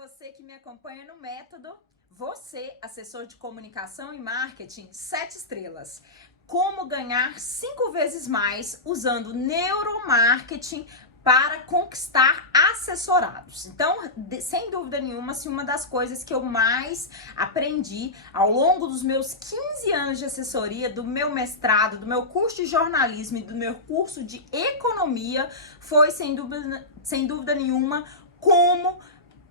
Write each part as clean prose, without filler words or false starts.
você que me acompanha no método. Você, assessor de comunicação e marketing, 7 estrelas. Como ganhar 5 vezes mais usando neuromarketing para conquistar assessorados. Então, sem dúvida nenhuma, assim, uma das coisas que eu mais aprendi ao longo dos meus 15 anos de assessoria, do meu mestrado, do meu curso de jornalismo e do meu curso de economia, foi, sem dúvida nenhuma, como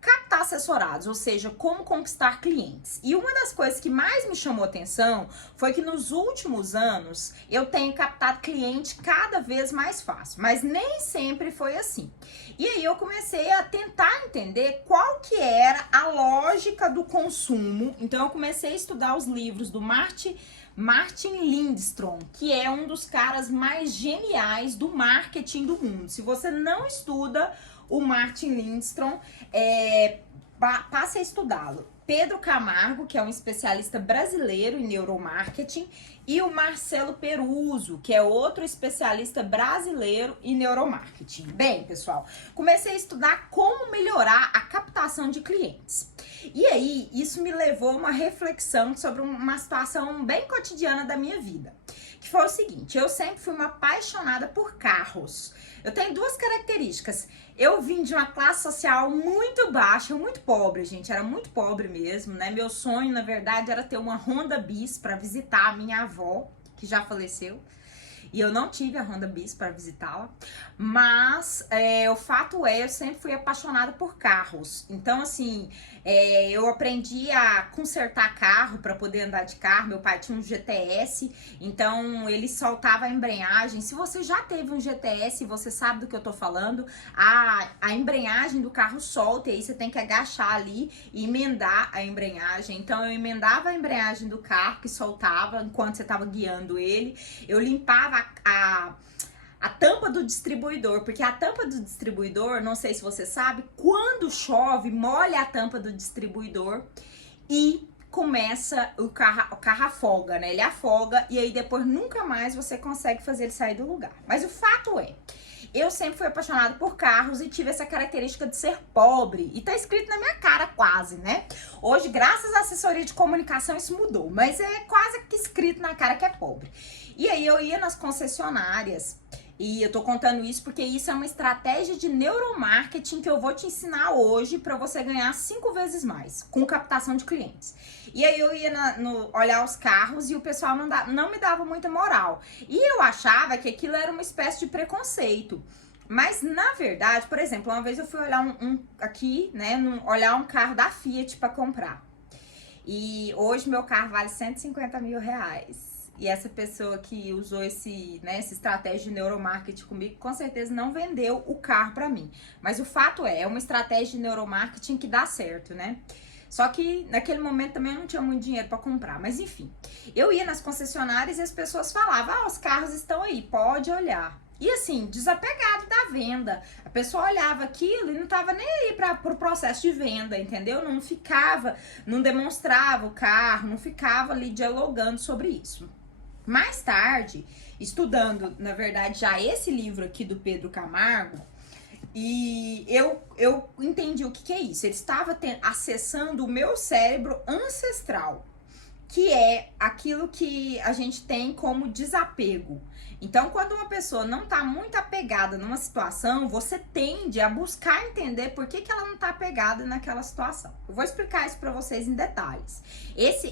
captar assessorados, ou seja, como conquistar clientes. E uma das coisas que mais me chamou atenção foi que nos últimos anos eu tenho captado cliente cada vez mais fácil, mas nem sempre foi assim. E aí eu comecei a tentar entender qual que era a lógica do consumo. Então eu comecei a estudar os livros do Martin Lindstrom, que é um dos caras mais geniais do marketing do mundo. Se você não estuda o Martin Lindstrom, passe a estudá-lo. Pedro Camargo, que é um especialista brasileiro em neuromarketing, e o Marcelo Peruzzo, que é outro especialista brasileiro em neuromarketing. Bem, pessoal, comecei a estudar como melhorar a captação de clientes. E aí, isso me levou a uma reflexão sobre uma situação bem cotidiana da minha vida, que foi o seguinte: eu sempre fui uma apaixonada por carros. Eu tenho duas características. Eu vim de uma classe social muito baixa, muito pobre, gente. Era muito pobre mesmo, né? Meu sonho, na verdade, era ter uma Honda Bis para visitar a minha avó, que já faleceu. E eu não tive a Honda Bis para visitá-la, mas o fato é, eu sempre fui apaixonada por carros. Então, assim, eu aprendi a consertar carro para poder andar de carro. Meu pai tinha um GTS, então ele soltava a embreagem. Se você já teve um GTS, você sabe do que eu tô falando. A embreagem do carro solta, e aí você tem que agachar ali e emendar a embreagem. Então, eu emendava a embreagem do carro que soltava enquanto você tava guiando ele. Eu limpava a tampa do distribuidor, porque a tampa do distribuidor, não sei se você sabe, quando chove, molha a tampa do distribuidor e começa o carro afoga, né? Ele afoga e aí depois nunca mais você consegue fazer ele sair do lugar. Mas o fato é, eu sempre fui apaixonada por carros e tive essa característica de ser pobre. E tá escrito na minha cara quase, né? Hoje, graças à assessoria de comunicação, isso mudou. Mas é quase que escrito na cara que é pobre. E aí eu ia nas concessionárias. E eu tô contando isso porque isso é uma estratégia de neuromarketing que eu vou te ensinar hoje para você ganhar 5 vezes mais com captação de clientes. E aí eu ia olhar os carros e o pessoal não me dava muita moral. E eu achava que aquilo era uma espécie de preconceito. Mas na verdade, por exemplo, uma vez eu fui olhar olhar um carro da Fiat para comprar. E hoje meu carro vale 150 mil reais. E essa pessoa que usou essa estratégia de neuromarketing comigo, com certeza não vendeu o carro para mim. Mas o fato é uma estratégia de neuromarketing que dá certo, né? Só que naquele momento também eu não tinha muito dinheiro para comprar. Mas enfim, eu ia nas concessionárias e as pessoas falavam: os carros estão aí, pode olhar. E assim, desapegado da venda. A pessoa olhava aquilo e não tava nem aí pro processo de venda, entendeu? Não ficava, não demonstrava o carro, não ficava ali dialogando sobre isso. Mais tarde, estudando, na verdade, já esse livro aqui do Pedro Camargo, e eu entendi o que é isso. Ele estava acessando o meu cérebro ancestral, que é aquilo que a gente tem como desapego. Então, quando uma pessoa não tá muito apegada numa situação, você tende a buscar entender por que ela não tá apegada naquela situação. Eu vou explicar isso para vocês em detalhes.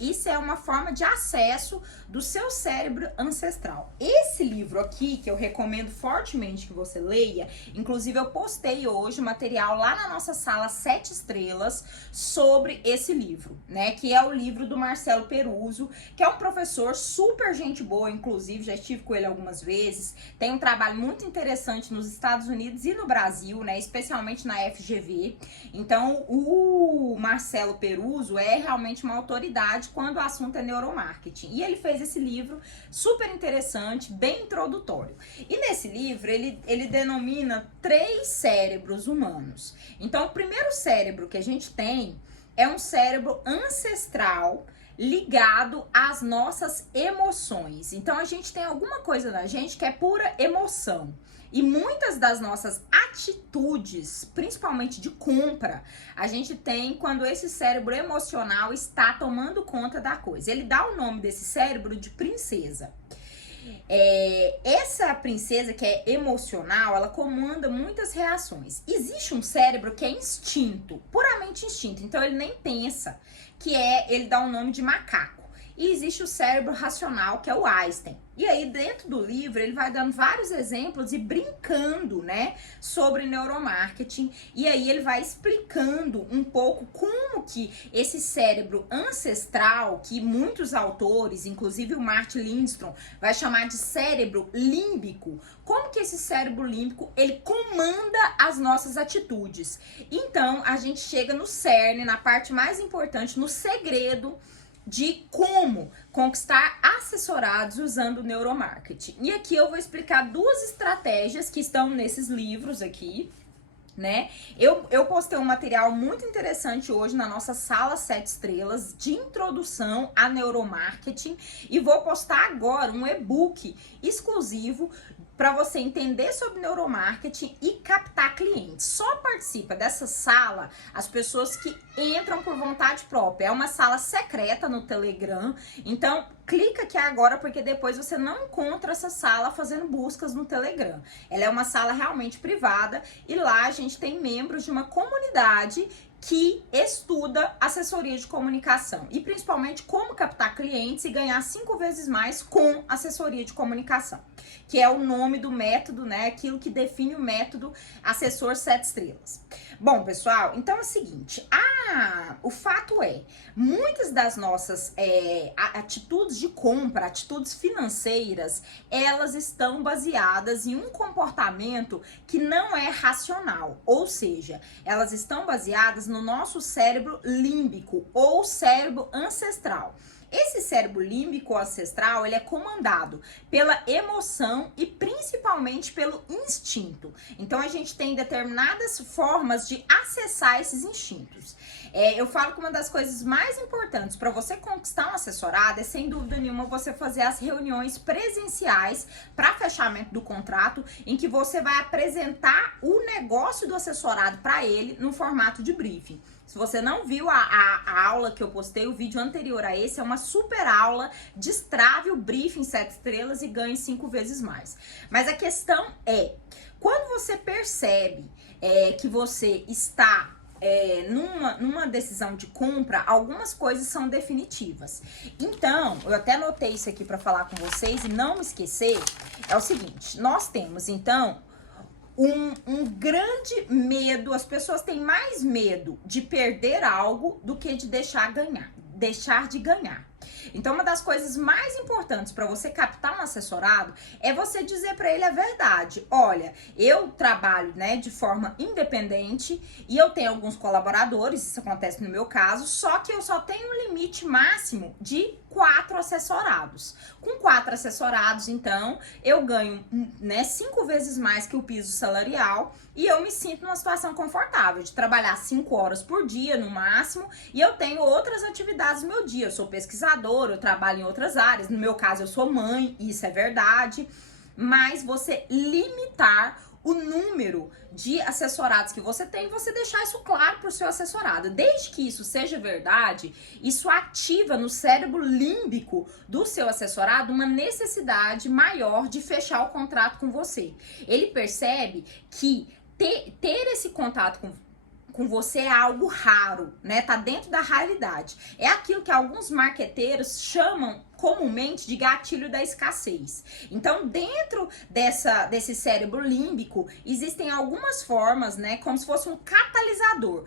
Isso é uma forma de acesso do seu cérebro ancestral. Esse livro aqui, que eu recomendo fortemente que você leia, inclusive eu postei hoje material lá na nossa sala 7 estrelas sobre esse livro, né? Que é o livro do Marcelo Peruzzo, que é um professor super gente boa, inclusive já estive com ele algumas vezes, tem um trabalho muito interessante nos Estados Unidos e no Brasil, né, especialmente na FGV. Então, o Marcelo Peruzzo é realmente uma autoridade quando o assunto é neuromarketing. E ele fez esse livro super interessante, bem introdutório. E nesse livro, ele denomina 3 cérebros humanos. Então, o primeiro cérebro que a gente tem é um cérebro ancestral, ligado às nossas emoções. Então a gente tem alguma coisa na gente que é pura emoção. E muitas das nossas atitudes, principalmente de compra, a gente tem quando esse cérebro emocional está tomando conta da coisa. Ele dá o nome desse cérebro de princesa. Essa princesa que é emocional, ela comanda muitas reações. Existe um cérebro que é instinto, puramente instinto, então ele nem pensa, ele dá o nome de macaco. E existe o cérebro racional, que é o Einstein. E aí, dentro do livro, ele vai dando vários exemplos e brincando, né, sobre neuromarketing. E aí, ele vai explicando um pouco como que esse cérebro ancestral, que muitos autores, inclusive o Martin Lindstrom, vai chamar de cérebro límbico, como que esse cérebro límbico, ele comanda as nossas atitudes. Então, a gente chega no cerne, na parte mais importante, no segredo de como conquistar assessorados usando o neuromarketing. E aqui eu vou explicar duas estratégias que estão nesses livros aqui, né? Eu postei um material muito interessante hoje na nossa sala 7 estrelas de introdução a neuromarketing e vou postar agora um e-book exclusivo para você entender sobre neuromarketing e captar clientes. Só participa dessa sala as pessoas que entram por vontade própria. É uma sala secreta no Telegram, então clica aqui agora porque depois você não encontra essa sala fazendo buscas no Telegram. Ela é uma sala realmente privada e lá a gente tem membros de uma comunidade que estuda assessoria de comunicação e principalmente como captar clientes e ganhar 5 vezes mais com assessoria de comunicação, que é o nome do método, né? Aquilo que define o método assessor 7 estrelas. Bom, pessoal, então é o seguinte, o fato é, muitas das nossas atitudes de compra, atitudes financeiras, elas estão baseadas em um comportamento que não é racional, ou seja, elas estão baseadas no nosso cérebro límbico ou cérebro ancestral. Esse cérebro límbico ancestral, ele é comandado pela emoção e principalmente pelo instinto. Então, a gente tem determinadas formas de acessar esses instintos. Eu falo que uma das coisas mais importantes para você conquistar um assessorado é, sem dúvida nenhuma, você fazer as reuniões presenciais para fechamento do contrato, em que você vai apresentar o negócio do assessorado para ele no formato de briefing. Se você não viu a aula que eu postei, o vídeo anterior a esse, é uma super aula, destrave o briefing 7 estrelas e ganhe 5 vezes mais. Mas a questão é, quando você percebe que você está numa decisão de compra, algumas coisas são definitivas. Então, eu até anotei isso aqui para falar com vocês e não me esquecer, é o seguinte, nós temos, então, um grande medo, as pessoas têm mais medo de perder algo do que de deixar de ganhar. Então, uma das coisas mais importantes para você captar um assessorado é você dizer para ele a verdade. Olha, eu trabalho, né, de forma independente e eu tenho alguns colaboradores, isso acontece no meu caso, só que eu só tenho um limite máximo de 4 assessorados. Com 4 assessorados, então, eu ganho, né, 5 vezes mais que o piso salarial e eu me sinto numa situação confortável de trabalhar 5 horas por dia, no máximo, e eu tenho outras atividades no meu dia. Eu sou pesquisadora, eu trabalho em outras áreas, no meu caso eu sou mãe, isso é verdade, mas você limitar o número de assessorados que você tem, você deixar isso claro para o seu assessorado. Desde que isso seja verdade, isso ativa no cérebro límbico do seu assessorado uma necessidade maior de fechar o contrato com você. Ele percebe que ter esse contato com você é algo raro, né? Tá dentro da raridade. É aquilo que alguns marqueteiros chamam comumente de gatilho da escassez. Então, dentro desse cérebro límbico, existem algumas formas, né, como se fosse um catalisador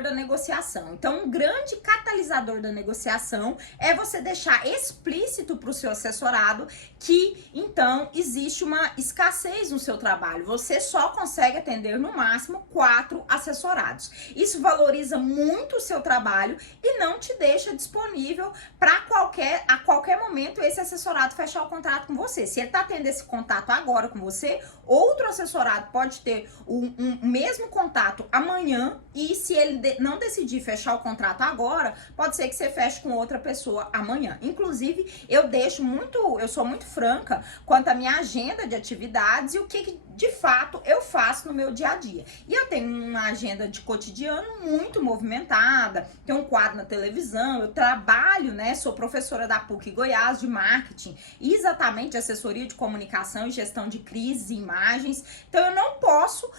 da negociação. Então, um grande catalisador da negociação é você deixar explícito para o seu assessorado que, então, existe uma escassez no seu trabalho. Você só consegue atender, no máximo, 4 assessorados. Isso valoriza muito o seu trabalho e não te deixa disponível para qualquer até a qualquer momento esse assessorado fechar o contrato com você. Se ele tá tendo esse contato agora com você, outro assessorado pode ter o mesmo contato amanhã, e se ele não decidir fechar o contrato agora, pode ser que você feche com outra pessoa amanhã. Inclusive, eu sou muito franca quanto à minha agenda de atividades e o que de fato eu faço no meu dia a dia. E eu tenho uma agenda de cotidiano muito movimentada, tenho um quadro na televisão, eu trabalho, né, sou professora da PUC Goiás de marketing, exatamente assessoria de comunicação e gestão de crises e imagens, então eu não posso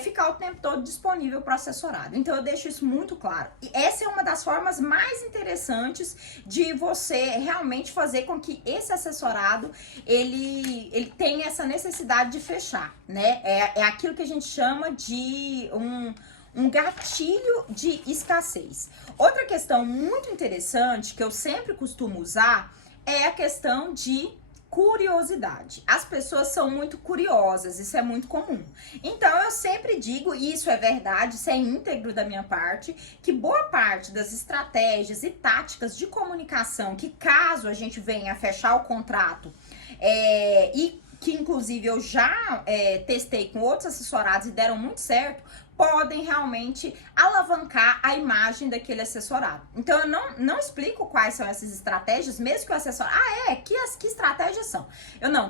ficar o tempo todo disponível para o assessorado. Então eu deixo isso muito claro. E essa é uma das formas mais interessantes de você realmente fazer com que esse assessorado ele tenha essa necessidade de fechar, né? É aquilo que a gente chama de um gatilho de escassez. Outra questão muito interessante que eu sempre costumo usar é a questão de curiosidade. As pessoas são muito curiosas, isso é muito comum. Então eu sempre digo, e isso é verdade, isso é íntegro da minha parte, que boa parte das estratégias e táticas de comunicação que, caso a gente venha a fechar o contrato, e que inclusive eu já testei com outros assessorados e deram muito certo, podem realmente alavancar a imagem daquele assessorado. Então eu não explico quais são essas estratégias, mesmo que o assessorado, que estratégias são?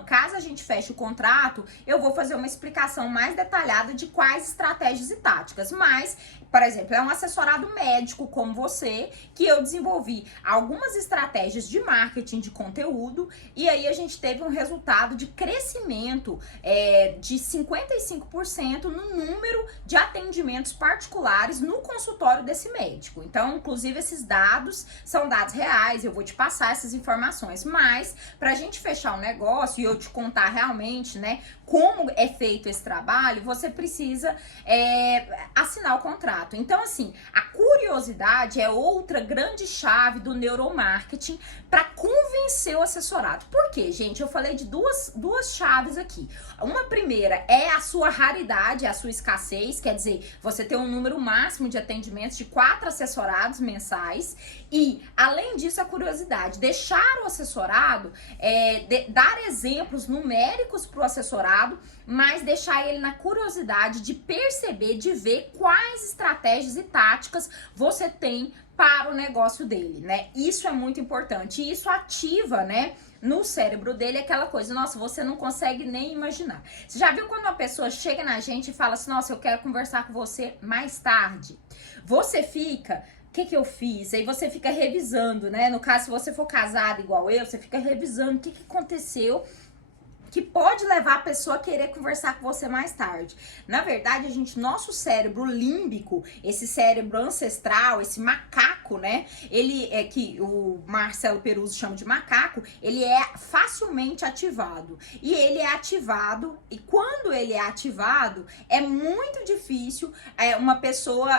Caso a gente feche o contrato, eu vou fazer uma explicação mais detalhada de quais estratégias e táticas, mas, por exemplo, é um assessorado médico como você, que eu desenvolvi algumas estratégias de marketing de conteúdo, e aí a gente teve um resultado de crescimento de 55% no número de atendimentos particulares no consultório desse médico. Então, inclusive, esses dados são dados reais, eu vou te passar essas informações, mas pra gente fechar o negócio e eu te contar realmente, né, como é feito esse trabalho, você precisa assinar o contrato. Então, assim, a curiosidade é outra grande chave do neuromarketing para convencer o assessorado. Por quê, gente? Eu falei de duas chaves aqui. Uma primeira é a sua raridade, a sua escassez, quer dizer, você tem um número máximo de atendimentos de 4 assessorados mensais e, além disso, a curiosidade. Deixar o assessorado, dar exemplos numéricos para o assessorado, mas deixar ele na curiosidade de perceber, de ver quais estratégias e táticas você tem para o negócio dele, né? Isso é muito importante e isso ativa, né, no cérebro dele aquela coisa, nossa, você não consegue nem imaginar. Você já viu quando uma pessoa chega na gente e fala assim, nossa, eu quero conversar com você mais tarde? Você fica... O que eu fiz? Aí você fica revisando, né? No caso, se você for casado igual eu, você fica revisando o que aconteceu que pode levar a pessoa a querer conversar com você mais tarde. Na verdade, nosso cérebro límbico, esse cérebro ancestral, esse macaco, né? Ele é que o Marcelo Peruzzi chama de macaco, ele é facilmente ativado. E ele é ativado, e quando ele é ativado, é muito difícil uma pessoa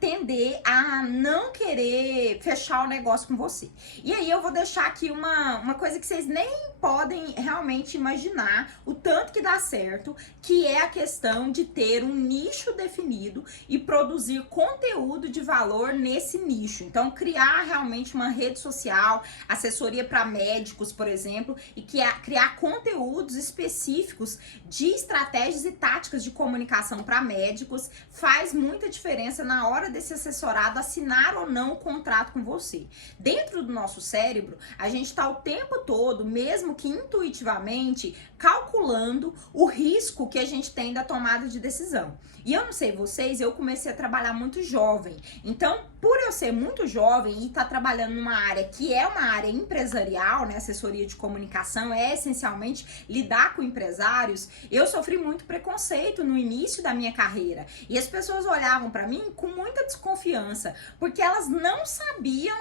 tender a não querer fechar o negócio com você. E aí eu vou deixar aqui uma coisa que vocês nem podem realmente imaginar o tanto que dá certo, que é a questão de ter um nicho definido e produzir conteúdo de valor nesse nicho. Então, criar realmente uma rede social, assessoria para médicos, por exemplo, e criar conteúdos específicos de estratégias e táticas de comunicação para médicos faz muita diferença na hora desse assessorado assinar ou não o contrato com você. Dentro do nosso cérebro, a gente está o tempo todo, mesmo que intuitivamente, calculando o risco que a gente tem da tomada de decisão. E eu não sei vocês, eu comecei a trabalhar muito jovem. Então, por eu ser muito jovem e estar trabalhando numa área que é uma área empresarial, né, assessoria de comunicação, é essencialmente lidar com empresários, eu sofri muito preconceito no início da minha carreira. E as pessoas olhavam para mim com muita desconfiança, porque elas não sabiam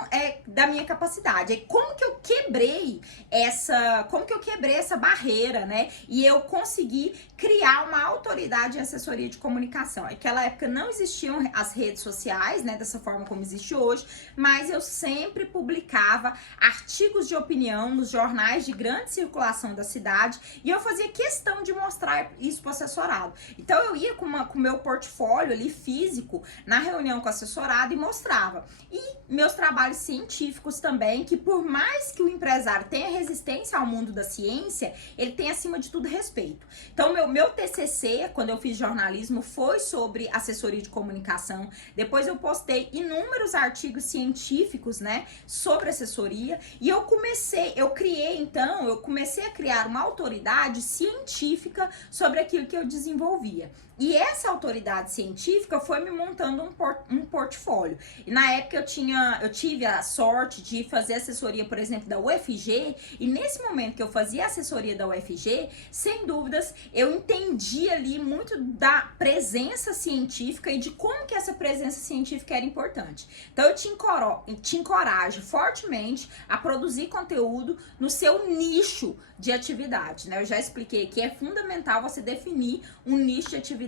da minha capacidade. E como que eu quebrei essa barreira, né? E eu consegui criar uma autoridade em assessoria de comunicação. Naquela época não existiam as redes sociais, né, dessa forma como existe de hoje, mas eu sempre publicava artigos de opinião nos jornais de grande circulação da cidade e eu fazia questão de mostrar isso para o assessorado. Então eu ia com o meu portfólio ali físico na reunião com o assessorado e mostrava. E meus trabalhos científicos também, que por mais que o empresário tenha resistência ao mundo da ciência, ele tem acima de tudo respeito. Então meu TCC, quando eu fiz jornalismo, foi sobre assessoria de comunicação. Depois eu postei inúmeros artigos científicos, né, sobre assessoria, e eu comecei a criar uma autoridade científica sobre aquilo que eu desenvolvia. E essa autoridade científica foi me montando um portfólio. E na época eu tive a sorte de fazer assessoria, por exemplo, da UFG, e nesse momento que eu fazia assessoria da UFG, sem dúvidas, eu entendi ali muito da presença científica e de como que essa presença científica era importante. Então eu te encorajo fortemente a produzir conteúdo no seu nicho de atividade, né? Eu já expliquei que é fundamental você definir um nicho de atividade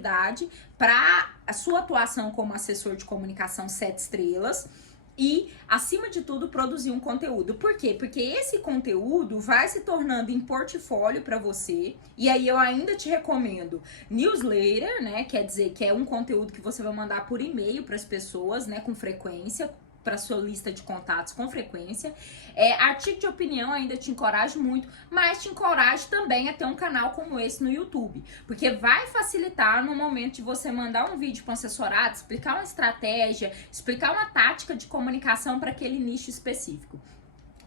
para a sua atuação como assessor de comunicação 7 estrelas e, acima de tudo, produzir um conteúdo. Por quê? Porque esse conteúdo vai se tornando em portfólio para você, e aí eu ainda te recomendo newsletter, né? Quer dizer que é um conteúdo que você vai mandar por e-mail para as pessoas, né, com frequência, para sua lista de contatos com frequência. Artigo de opinião ainda te encorajo muito, mas te encorajo também a ter um canal como esse no YouTube, porque vai facilitar no momento de você mandar um vídeo para um assessorado, explicar uma estratégia, explicar uma tática de comunicação para aquele nicho específico.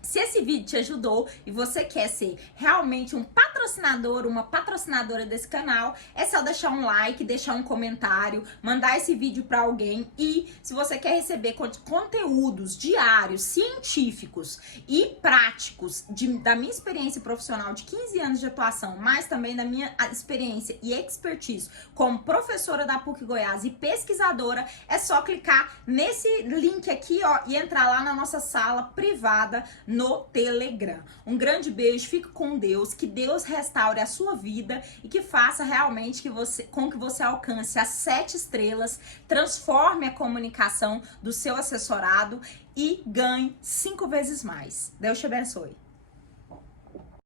Se esse vídeo te ajudou e você quer ser realmente um patrocinador, uma patrocinadora desse canal, é só deixar um like, deixar um comentário, mandar esse vídeo para alguém. E se você quer receber conteúdos diários, científicos e práticos da minha experiência profissional de 15 anos de atuação, mas também da minha experiência e expertise como professora da PUC Goiás e pesquisadora, é só clicar nesse link aqui, ó, e entrar lá na nossa sala privada no Telegram. Um grande beijo, fique com Deus, que Deus restaure a sua vida e que faça realmente com que você alcance as 7 estrelas, transforme a comunicação do seu assessorado e ganhe 5 vezes mais. Deus te abençoe.